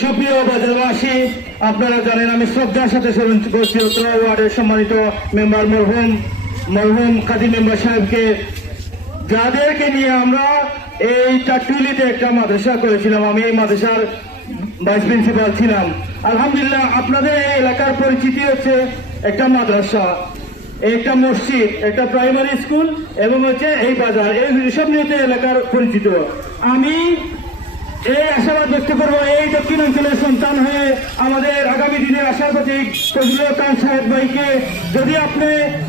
সুপ্রিয় বাজারবাসী, আপনারা জানেন আমি শ্রদ্ধার সাথে স্মরণ করছি উত্তরা ওয়ার্ডের সম্মানিত মেম্বার মরহুম কাজী মেম্বার সাহেবকে, যাদেরকে নিয়ে আমরা এই চাটুলিতে একটা মাদ্রাসা করেছিলাম। আমি এই মাদ্রাসার ভাইস প্রিন্সিপাল ছিলাম। আলহামদুলিল্লাহ, আপনাদের এই এলাকার পরিচিতি হচ্ছে একটা মাদ্রাসা, একটা মসজিদ, একটা প্রাইমারি স্কুল এবং হচ্ছে এই বাজার, এইসব নিয়ে এলাকার পরিচিত। আমি এই আশাবাদ ব্যক্ত করবো, এই দক্ষিণাঞ্চলের সন্তান হয়ে আমাদের আগামী দিনের আশার প্রতীক ফজলুল খান সাহেব ভাইকে যদি আপনি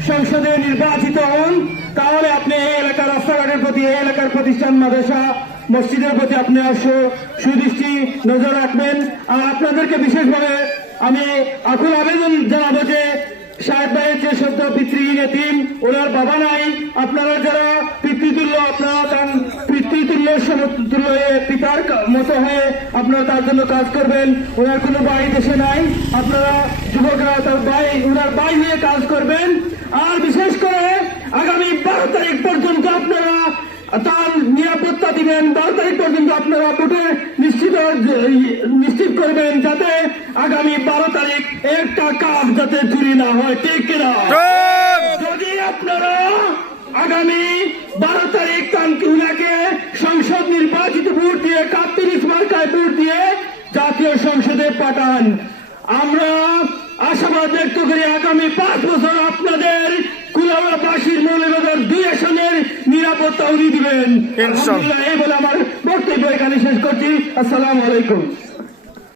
সংসদে নির্বাচিত হন, তাহলে আপনি এই এলাকার রাস্তাঘাটের প্রতি, এই এলাকার প্রতিষ্ঠান, মাদ্রাসা, মসজিদের প্রতি আপনি সুদৃষ্টি নজর রাখবেন। আর আপনাদেরকে বিশেষভাবে আমি আকুল আবেদন জানাবো যে সাহেব ভাইয়ের যে সদ্য পিতৃহীন এতিম, ওনার বাবা নাই, আপনারা যারা পিতৃতুল্য, আপনারা তার পিতৃতুল্য সমতুল্য পিতার মতো হয়ে আপনারা তার জন্য কাজ করবেন। ওনার কোনো ভাই দেশে নাই, আপনারা যুবকরা তার ভাই, ওনার ভাই হয়ে কাজ করবেন। আর বিশেষ করে আগামী 12 তারিখ পর্যন্ত আপনারা তার নিরাপত্তা দিবেন। 12 তারিখ পর্যন্ত আপনারা ভোটে নিশ্চিত করবেন যাতে আগামী 12 তারিখ একটা কাজ যাতে চুরি না হয়, ঠিক কিনা? যদি আপনারা আগামী 12 তারিখ উনাকে সংসদ নির্বাচিত ভোট দিয়ে 31 মার্কায় ভোট দিয়ে জাতীয় সংসদে পাঠান, আমরা আশাবাদ ব্যক্ত করি আগামী 5 বছর আপনাদের কুলাউড়াবাসীর মৌলভীবাজার 2 আসনের নিরাপত্তা উনি দিবেন। এই বলে আমার বক্তব্য এখানে শেষ করছি। আসসালামু আলাইকুম।